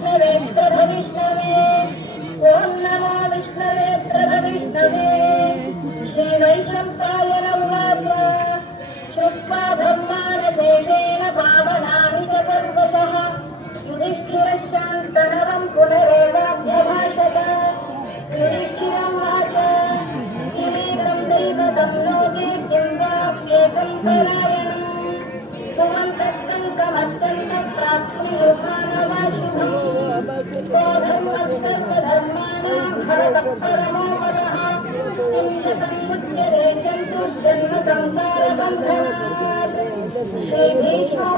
विष्णवे प्रभविष्णवे ओम नमो विष्णवे प्रभविष्णवे श्री वैशंपायन उवाच श्रुत्वा ब्रह्माण्डशेषेण पावनानि च सर्वशः युधिष्ठिरश्चान्तनवं पुनरेवाभ्यभाषत युधिष्ठिरमुवाच किमेकं दैवतं लोके किं वाप्येकं परायणम् सुमन्तस्तं कमत्यन्तं प्राप्नुयुर्मानवाशुभम् धर्मः भरतः परमो मदः किंशतं मुच्यते जन्तुर्जन्म संसारबन्धनात् श्रीभीष्मो